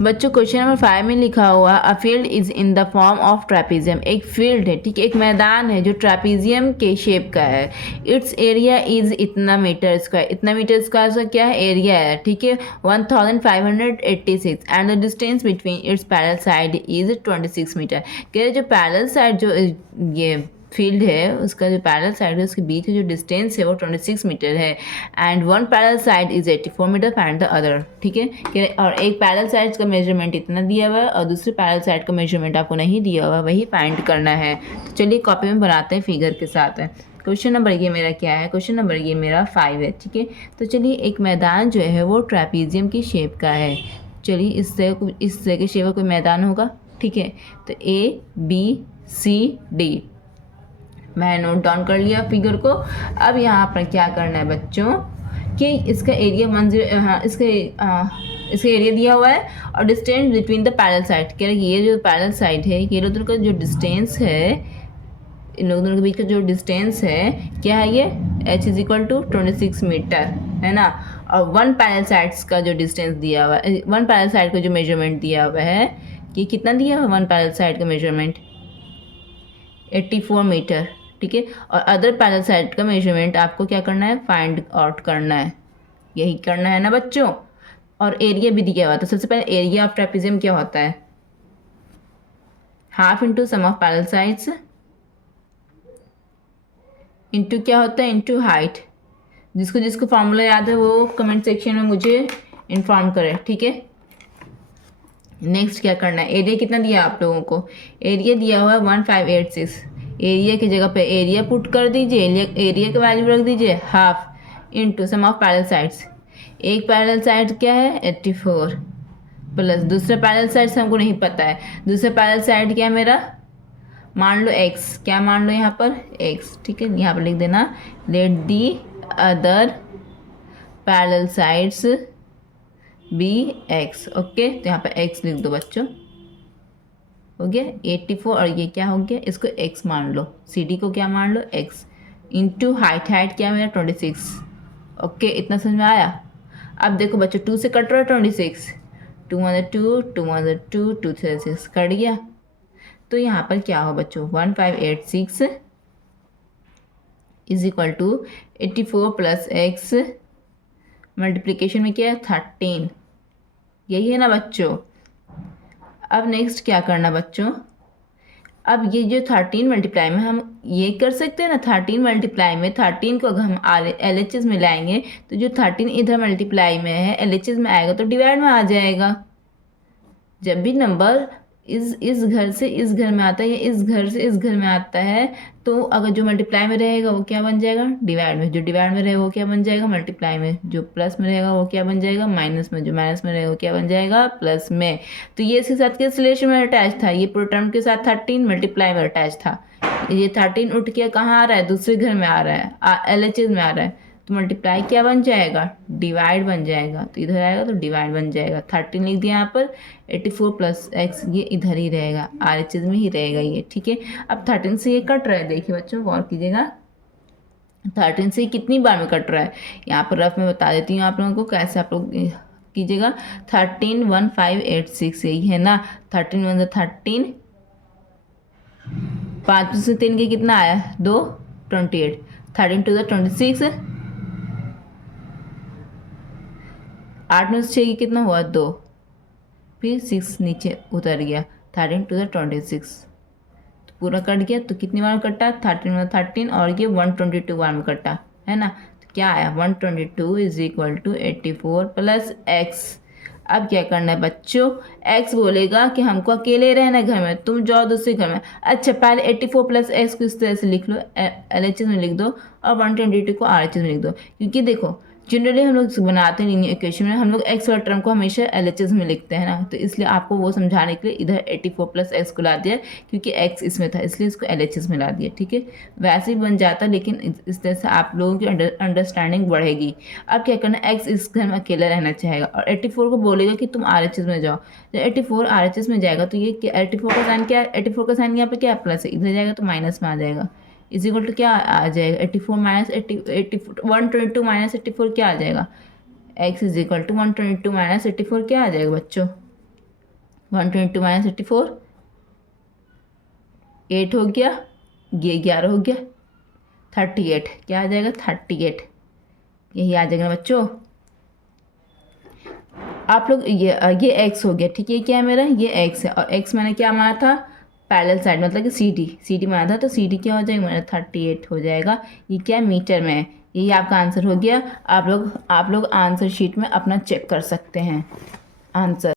बच्चों question number 5 में लिखा हुआ a field is in the form of trapezium. एक फील्ड है, ठीक है, एक मैदान है जो ट्रेपीजियम के शेप का है। इट्स एरिया इज इतना मीटर स्क्वायर, इतना मीटर स्क्वायर का क्या है, एरिया है, ठीक है, 1586 and the distance between its parallel side is 26 metre. कह रहे जो पैरेलल साइड जो ये फील्ड है उसका जो पैरेलल साइड है उसके बीच जो डिस्टेंस है वो 26 मीटर है and one parallel side is 84 metre find the other, ठीक है। और एक पैरेलल साइड का मेजरमेंट इतना दिया हुआ है और दूसरे पैरेलल साइड का मेजरमेंट आपको नहीं दिया हुआ, वही फाइंड करना है। तो चलिए कॉपी में बनाते हैं फिगर के साथ है। क्वेश्चन नंबर ये मेरा क्या है, क्वेश्चन नंबर ये मेरा 5 है, ठीक है। तो चलिए एक मैदान जो है वो ट्रेपीजियम की शेप का है। चलिए इस तरह के शेप का कोई मैदान होगा, ठीक है। तो ABCD मैं नोट डाउन कर लिया फिगर को। अब यहाँ पर क्या करना है बच्चों कि इसका एरिया इसका एरिया दिया हुआ है और distance between the parallel side, क्या ये जो पैरेलल साइड है ये दोनों का जो डिस्टेंस है, इन दोनों के बीच का जो डिस्टेंस है क्या है, ये h is equal to 26 metre है ना। और वन पैरेलल साइड्स का जो डिस्टेंस दिया हुआ है, वन पैरेलल साइड का जो मेजरमेंट दिया हुआ है कि कितना दिया हुआ है, वन पैरेलल साइड का मेजरमेंट 84 मीटर, ठीक है। और अदर पैरेलल साइड का मेजरमेंट आपको क्या करना है, फाइंड आउट करना है, यही करना है ना बच्चों। और एरिया भी दिया हुआ, तो सबसे पहले एरिया ऑफ ट्रेपीजियम क्या होता है, half into sum of parallel sides into क्या होता है, इंटू हाइट। जिसको जिसको फॉर्मूला याद है वो कमेंट सेक्शन में मुझे इन्फॉर्म करें, ठीक है। नेक्स्ट क्या करना है, एरिया कितना दिया आप लोगों को, एरिया दिया हुआ है 1586। एरिया की जगह पे एरिया पुट कर दीजिए, एरिया का वैल्यू रख दीजिए half into sum of parallel sides. एक पैरेलल साइड क्या है 84 प्लस दूसरा पैरेलल साइड हमको नहीं पता है, दूसरा पैरेलल साइड क्या है मेरा, मान लो x, क्या मान लो यहाँ पर x, ठीक है। यहाँ पर लिख देना let the other parallel sides be x, okay. तो यहाँ पर x लिख दो बच्चों, हो गया 84 और ये क्या हो गया, इसको x मान लो, CD को क्या मान लो x इंटू हाइट, हाइट क्या मेरा 26, ओके। इतना समझ में आया। अब देखो बच्चों 2 से कट रहा है 26, 2 2 2 2 2 6 कट गया। तो यहाँ पर क्या हो बच्चों 1586 is equal to 84 plus x multiplication में क्या है 13, यही है ना बच्चों। अब नेक्स्ट क्या करना बच्चों, अब ये जो 13 मल्टीप्लाई में हम ये कर सकते हैं ना, 13 मल्टीप्लाई में 13 को अगर हम LHS में लाएंगे तो जो 13 इधर मल्टीप्लाई में है LHS में आएगा तो डिवाइड में आ जाएगा। जब भी नंबर इस घर से इस घर में आता है या इस घर से इस घर में आता है तो अगर जो मल्टीप्लाई में रहेगा वो क्या बन जाएगा, डिवाइड में। जो डिवाइड में रहेगा वो क्या बन जाएगा, मल्टीप्लाई में। जो प्लस में रहेगा वो क्या बन जाएगा, माइनस में। जो माइनस में रहेगा वो क्या बन जाएगा, प्लस में। तो ये इसके साथ किस रिलेशन में अटैच था, ये पूरे टर्म के साथ 13 मल्टीप्लाई में अटैच था। ये 13 उठ के कहाँ आ रहा है, दूसरे घर में आ रहा है, LHS में आ रहा है, तो मल्टीप्लाई क्या बन जाएगा, डिवाइड बन जाएगा। तो इधर आएगा तो डिवाइड बन जाएगा। 13 लिख दिया यहाँ पर, 84 प्लस x ये इधर ही रहेगा, RHS में ही रहेगा ये, ठीक है। अब 13 से ये कट रहा है, देखिए बच्चों गौर कीजिएगा 13 से कितनी बार में कट रहा है, यहाँ पर रफ में बता देती हूँ आप लोगों को कैसे आप लोग कीजिएगा। 13 1586 यही है ना, 13 1 13, 5 से 3 के कितना आया 2 28, 13 2 26, 8 में से 6 की कितना हुआ 2, फिर 6 नीचे उतर गया, 13 2 26, तो पूरा कट गया। तो कितनी बार में कटा, 13 में 13 और ये 122 बार में कटा है ना। तो क्या आया 122 is equal to 84 plus x। अब क्या करना है बच्चों, x बोलेगा कि हमको अकेले रहना है घर में, तुम जाओ दूसरे घर में। अच्छा पहले 84 प्लस x को इस तरह से लिख लो, LHS में लिख दो और 122 को RHS में लिख दो। क्योंकि देखो जनरली हम लोग बनाते हैं लीनियर इक्वेशन में हम लोग x वाला टर्म को हमेशा LHS में लिखते हैं ना, तो इसलिए आपको वो समझाने के लिए इधर 84 प्लस x को ला दिया, क्योंकि x इसमें था इसलिए इसको LHS में ला दिया, ठीक है। वैसे ही बन जाता, लेकिन इस तरह से आप लोगों की अंडरस्टैंडिंग बढ़ेगी। अब क्या करना, x इस घर में अकेला रहना चाहेगा और 84 को बोलेगा कि तुम RHS में जाओ। जब 84 RHS में जाएगा तो ये 84 का साइन क्या है, 84 का साइन यहाँ पे क्या प्लस है, इधर जाएगा तो माइनस में आ जाएगा। इज इक्वल टू क्या आ जाएगा 84 माइनस 122 माइनस 84 क्या आ जाएगा, x is equal to 122 minus 84 क्या आ जाएगा बच्चों, 122 माइनस 84, 8 हो गया, ये 11 हो गया, 38, क्या आ जाएगा 38, यही आ जाएगा बच्चों। आप लोग ये x हो गया, ठीक है, क्या है मेरा, ये x है, और x मैंने क्या माना था, पैरेलल साइड मतलब कि सी डी माना था, तो सी डी क्या हो जाएगा मेरा 38 हो जाएगा। ये क्या है, मीटर में है। यही आपका आंसर हो गया। आप लोग आंसर शीट में अपना चेक कर सकते हैं आंसर।